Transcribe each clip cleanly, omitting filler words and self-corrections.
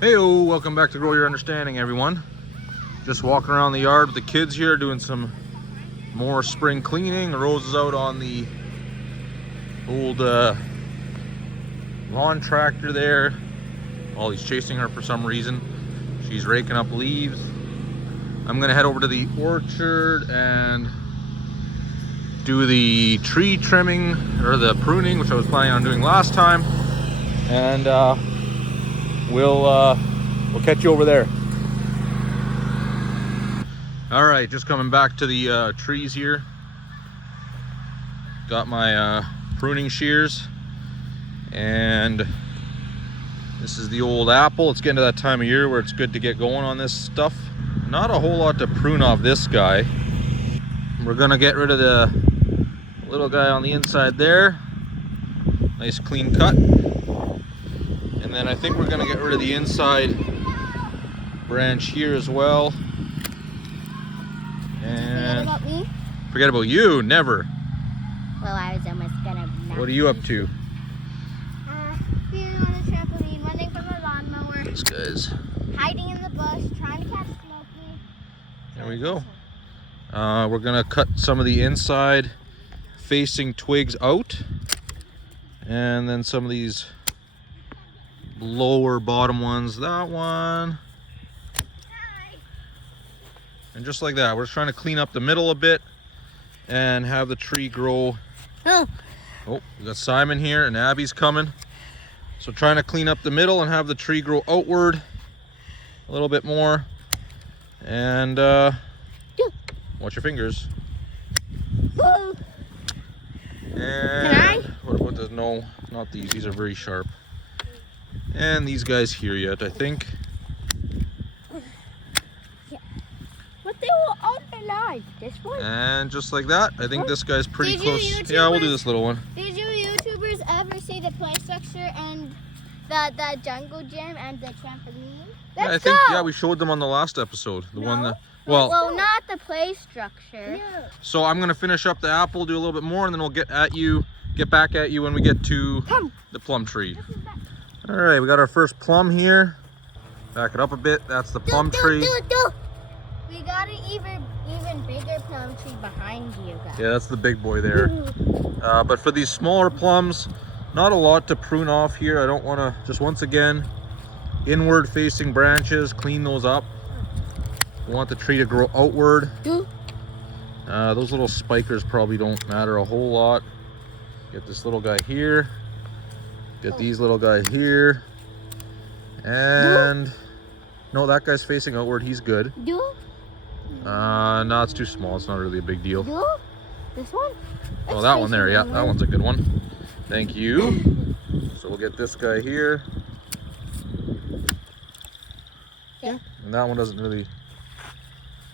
Heyo, welcome back to Grow Your Understanding, everyone. Just walking around the yard with the kids here, doing some more spring cleaning. Rose is out on the old lawn tractor there. While he's chasing her for some reason. She's raking up leaves. I'm gonna head over to the orchard and do the tree trimming, or the pruning, which I was planning on doing last time. And we'll catch you over there. All right, just coming back to the trees here. Got my pruning shears, and this is the old apple. It's getting to that time of year where it's good to get going on this stuff. Not a whole lot to prune off this guy. We're gonna get rid of the little guy on the inside there. Nice clean cut. And then I think we're gonna get rid of the inside branch here as well. And forget about me? Forget about you? Never. Well, I was almost gonna. What are you up to? Being on the trampoline, running from the lawnmower. This guy's. Hiding in the bush, trying to catch Smokey. There we go. We're gonna cut some of the inside facing twigs out, and then some of these lower bottom ones, that one. And just like that, we're just trying to clean up the middle a bit and have the tree grow. Oh, we got Simon here and Abby's coming. So trying to clean up the middle and have the tree grow outward a little bit more. And watch your fingers. And Can I? what about this? No, not these. These are very sharp. And these guys here yet, I think. But they were all alive. This one? And just like that, I think this guy's pretty Did you close. Yeah, we'll do this little one. Did you YouTubers ever see the play structure and the jungle gym and the trampoline? Yeah, I think we showed them on the last episode. The one that, well, not the play structure. Yeah. So I'm gonna finish up the apple, do a little bit more, and then we'll get back at you when we get to the plum tree. All right, we got our first plum here. Back it up a bit. That's the plum tree. We got an even bigger plum tree behind you guys. Yeah, that's the big boy there. But for these smaller plums, not a lot to prune off here. I don't want to, just once again, inward facing branches, clean those up. We want the tree to grow outward. Those little spikers probably don't matter a whole lot. Get this little guy here. Get these little guys here. And no, that guy's facing outward. He's good. No, it's too small. It's not really a big deal. This one? Oh, that one there. Yeah, that one's a good one. Thank you. So we'll get this guy here. Yeah. And that one doesn't really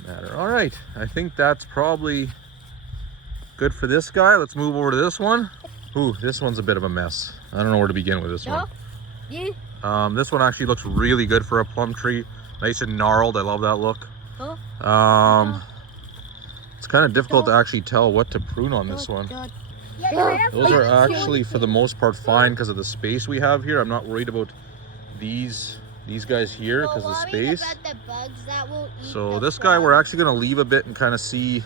matter. All right, I think that's probably good for this guy. Let's move over to this one. Ooh, this one's a bit of a mess. I don't know where to begin with this one. This one actually looks really good for a plum tree. Nice and gnarled. I love that look. It's kind of difficult to actually tell what to prune on this one. Those are actually, for the most part, fine because of the space we have here. I'm not worried about these guys here because of the space. So this guy we're actually going to leave a bit and kind of see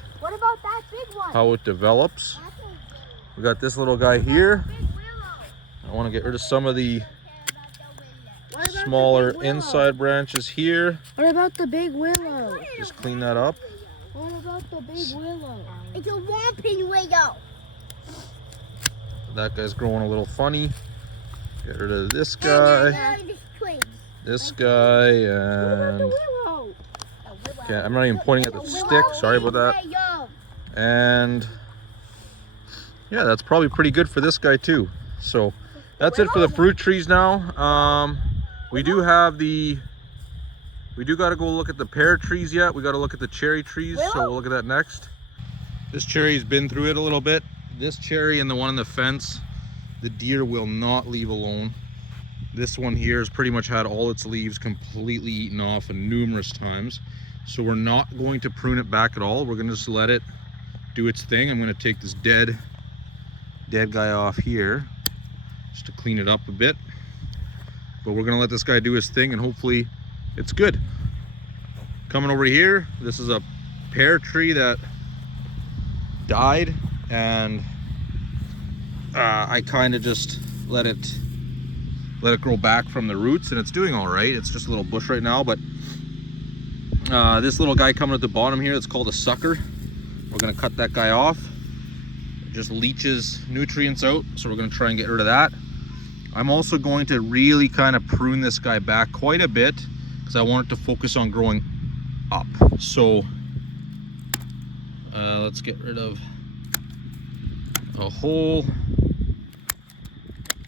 how it develops. We got this little guy here. I want to get rid of some of the smaller inside branches here. What about the big willow? Just clean that up. What about the big willow? It's a whomping willow. That guy's growing a little funny. Get rid of this guy. This guy, and okay, I'm not even pointing at the stick. Sorry about that. And yeah, that's probably pretty good for this guy too. So that's it for the fruit trees now. We do got to go look at the pear trees yet. We got to look at the cherry trees, so we'll look at that next. This cherry's been through it a little bit. This cherry and the one on the fence, the deer will not leave alone. This one here has pretty much had all its leaves completely eaten off numerous times. So we're not going to prune it back at all. We're going to just let it do its thing. I'm going to take this dead guy off here just to clean it up a bit. but we're gonna let this guy do his thing and hopefully it's good. Coming over here, this is a pear tree that died, and I kind of just let it grow back from the roots, and it's doing all right. It's just a little bush right now, but this little guy coming at the bottom here, it's called a sucker. We're gonna cut that guy off. It just leaches nutrients out, so we're gonna try and get rid of that. I'm also going to really kind of prune this guy back quite a bit because I want it to focus on growing up. So let's get rid of a whole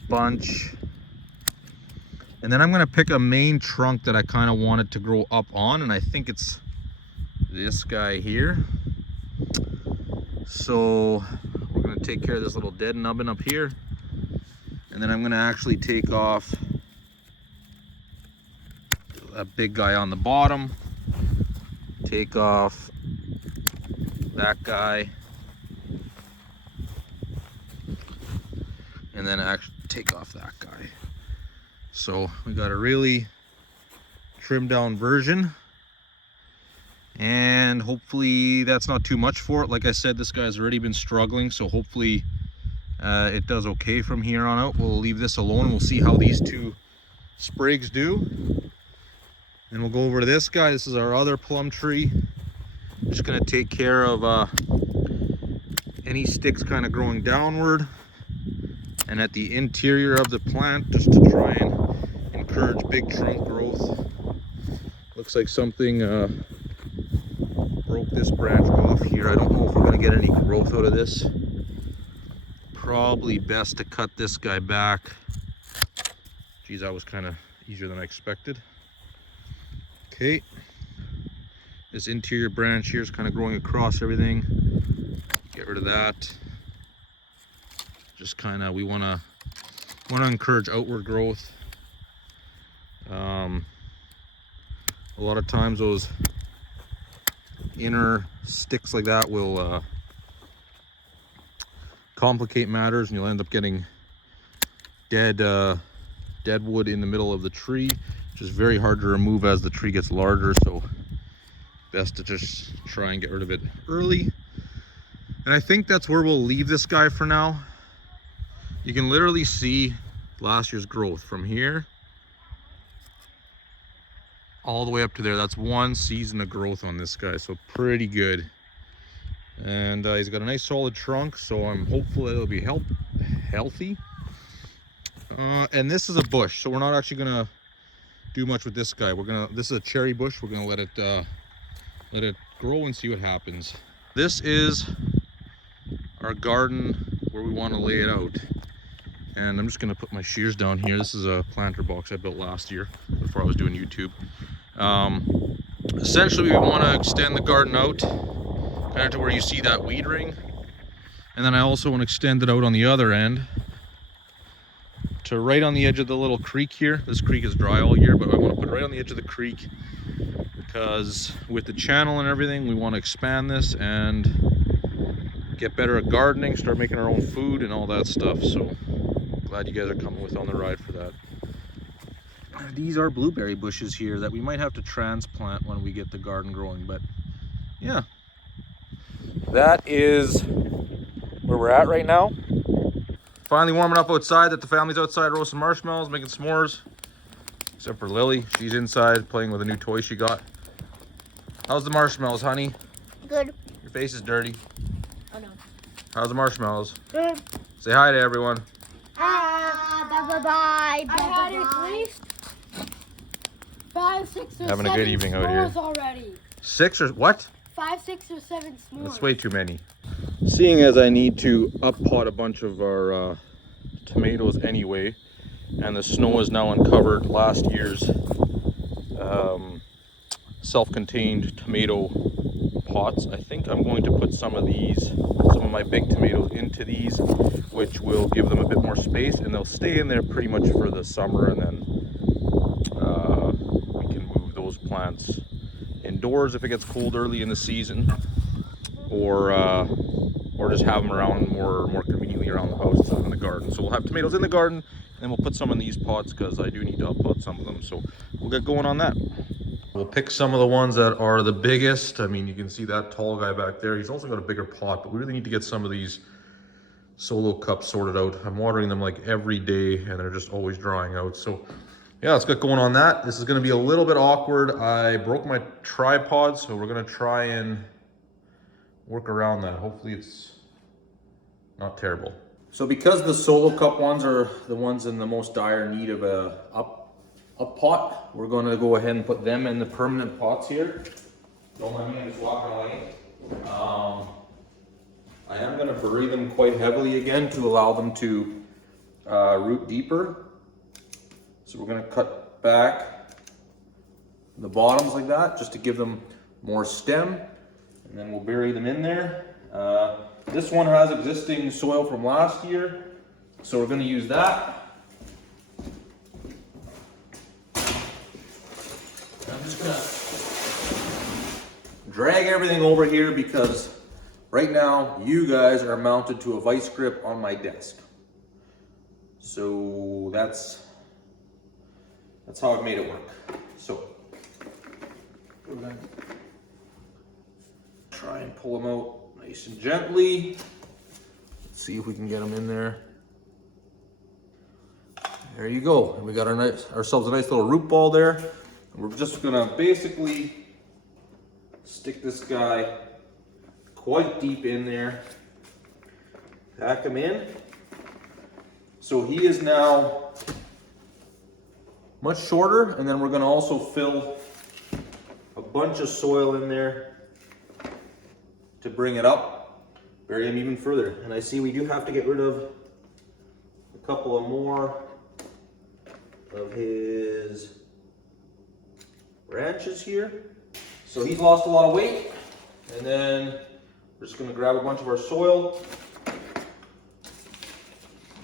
bunch. And then I'm gonna pick a main trunk that I kind of wanted to grow up on, and I think it's this guy here. So we're gonna take care of this little dead nubbin up here. And then I'm gonna actually take off a big guy on the bottom, take off that guy, and then actually take off that guy. So we got a really trimmed down version, and hopefully that's not too much for it. Like I said, this guy's already been struggling, so hopefully it does okay from here on out. We'll leave this alone. We'll see how these two sprigs do. And we'll go over to this guy. This is our other plum tree. Just gonna take care of any sticks kind of growing downward and at the interior of the plant, just to try and encourage big trunk growth. Looks like something broke this branch off here. I don't know if we're gonna get any growth out of this. Probably best to cut this guy back. Geez, that was kind of easier than I expected. Okay, this interior branch here is kind of growing across everything. Get rid of that. Just kind of, we want to encourage outward growth. A lot of times those inner sticks like that will complicate matters, and you'll end up getting dead wood in the middle of the tree, which is very hard to remove as the tree gets larger. So best to just try and get rid of it early. And I think that's where we'll leave this guy for now. You can literally see last year's growth from here all the way up to there. That's one season of growth on this guy, so pretty good. And he's got a nice solid trunk, so I'm hopeful it'll be healthy. And this is a bush, so we're not actually gonna do much with this guy. This is a cherry bush. We're gonna let it grow and see what happens. This is our garden where we want to lay it out. And I'm just gonna put my shears down here. This is a planter box I built last year before I was doing YouTube. Essentially, we want to extend the garden out kind of to where you see that weed ring, and then I also want to extend it out on the other end to right on the edge of the little creek here. This creek is dry all year, but I want to put it right on the edge of the creek because with the channel and everything, we want to expand this and get better at gardening, start making our own food and all that stuff. So glad you guys are coming with on the ride for that. These are blueberry bushes here that we might have to transplant when we get the garden growing, but yeah. That is where we're at right now. Finally warming up outside, that the family's outside roasting marshmallows, making s'mores. Except for Lily, she's inside playing with a new toy she got. How's the marshmallows, honey? Good. Your face is dirty. Oh no. How's the marshmallows? Good. Say hi to everyone. Bye. I had at least 5, 6, or Having 7 a good evening out here. s'mores already. 6 or what? 5, 6, or 7 s'mores. That's way too many. Seeing as I need to up-pot a bunch of our tomatoes anyway, and the snow has now uncovered last year's self-contained tomato pots, I think I'm going to put some of my big tomatoes into these, which will give them a bit more space, and they'll stay in there pretty much for the summer, and then we can move those plants indoors if it gets cold early in the season, or just have them around more conveniently around the house instead of in the garden. So we'll have tomatoes in the garden And we'll put some in these pots because I do need to uppot some of them. So we'll get going on that. We'll pick some of the ones that are the biggest. I mean, you can see that tall guy back there. He's also got a bigger pot, but we really need to get some of these solo cups sorted out. I'm watering them like every day and they're just always drying out. So yeah, let's get going on that. This is gonna be a little bit awkward. I broke my tripod, so we're gonna try and work around that. Hopefully it's not terrible. So because the solo cup ones are the ones in the most dire need of a up pot, we're gonna go ahead and put them in the permanent pots here. Don't mind me, I'm just walking away. I am gonna bury them quite heavily again to allow them to root deeper. So we're gonna cut back the bottoms like that, just to give them more stem, and then we'll bury them in there. This one has existing soil from last year, so we're gonna use that. I'm just gonna drag everything over here because right now you guys are mounted to a vice grip on my desk. So that's how I've made it work. So we're gonna try and pull them out nice and gently. Let's see if we can get them in there. There you go. And we got ourselves a nice little root ball there. And we're just gonna basically stick this guy quite deep in there. Pack him in. So he is now much shorter, and then we're gonna also fill a bunch of soil in there to bring it up, bury him even further. And I see we do have to get rid of a couple of more of his branches here. So he's lost a lot of weight, and then we're just gonna grab a bunch of our soil.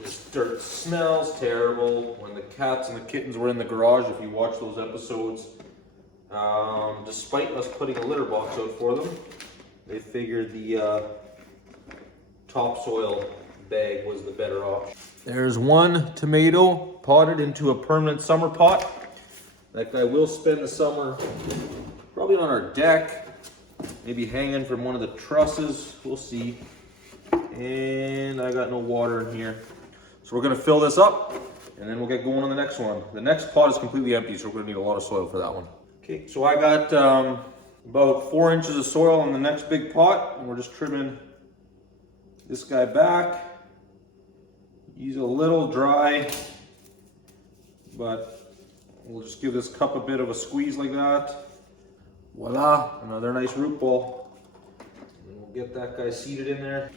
This dirt smells terrible. When the cats and the kittens were in the garage, if you watch those episodes, despite us putting a litter box out for them, they figured the topsoil bag was the better option. There's one tomato potted into a permanent summer pot. That guy will spend the summer probably on our deck, maybe hanging from one of the trusses. We'll see. And I got no water in here. So we're gonna fill this up and then we'll get going on the next one. The next pot is completely empty, so we're gonna need a lot of soil for that one. Okay, so I got about 4 inches of soil in the next big pot, and we're just trimming this guy back. He's a little dry, but we'll just give this cup a bit of a squeeze like that. Voila, another nice root ball. And we'll get that guy seated in there.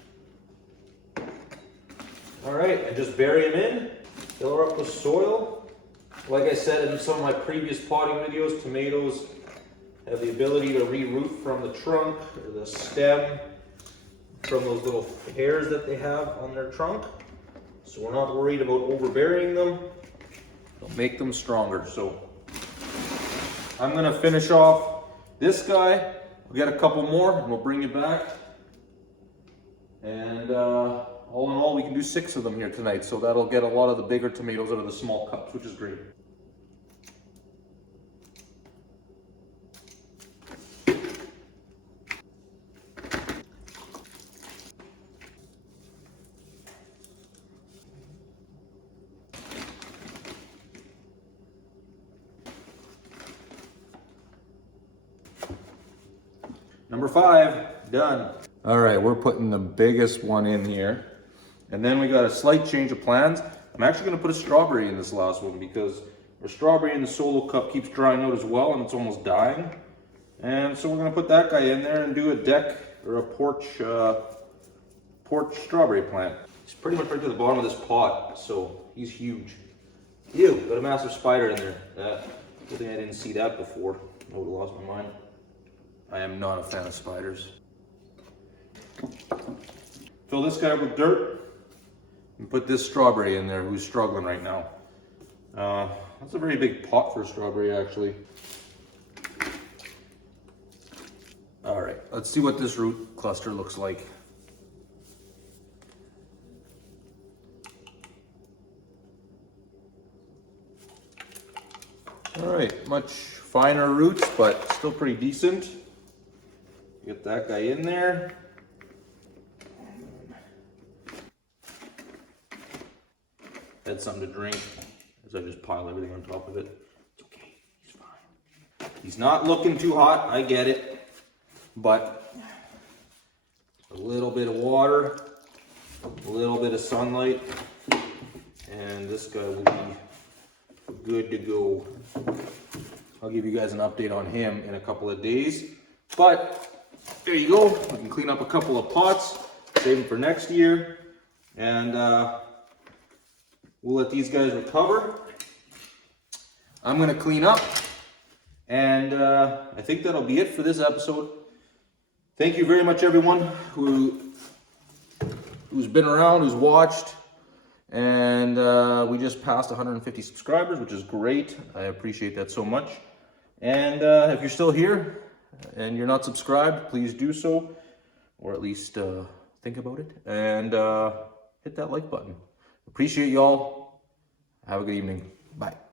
All right, and just bury him in, fill her up with soil. Like I said in some of my previous potting videos, tomatoes have the ability to re-root from the trunk or the stem from those little hairs that they have on their trunk. So we're not worried about overburying them. It'll make them stronger. So I'm gonna finish off this guy. We'll get a couple more and we'll bring you back. And all in all, we can do 6 of them here tonight. So that'll get a lot of the bigger tomatoes out of the small cups, which is great. Number 5, done. All right, we're putting the biggest one in here. And then we got a slight change of plans. I'm actually gonna put a strawberry in this last one because our strawberry in the solo cup keeps drying out as well and it's almost dying. And so we're gonna put that guy in there and do a deck or a porch strawberry plant. He's pretty much right to the bottom of this pot, so he's huge. Ew, got a massive spider in there. Good thing I didn't see that before. I would've lost my mind. I am not a fan of spiders. Fill this guy up with dirt and put this strawberry in there who's struggling right now. That's a very big pot for a strawberry actually. All right, let's see what this root cluster looks like. All right, much finer roots, but still pretty decent. Get that guy in there. Had something to drink as I just pile everything on top of it. It's okay, he's fine. He's not looking too hot, I get it, but a little bit of water, a little bit of sunlight, and this guy will be good to go. I'll give you guys an update on him in a couple of days, but there you go. We can clean up a couple of pots, save them for next year, and we'll let these guys recover. I'm gonna clean up, and I think that'll be it for this episode. Thank you very much, everyone who's been around, who's watched, and we just passed 150 subscribers, which is great. I appreciate that so much. And if you're still here and you're not subscribed, please do so, or at least think about it, and hit that like button. Appreciate y'all. Have a good evening. Bye.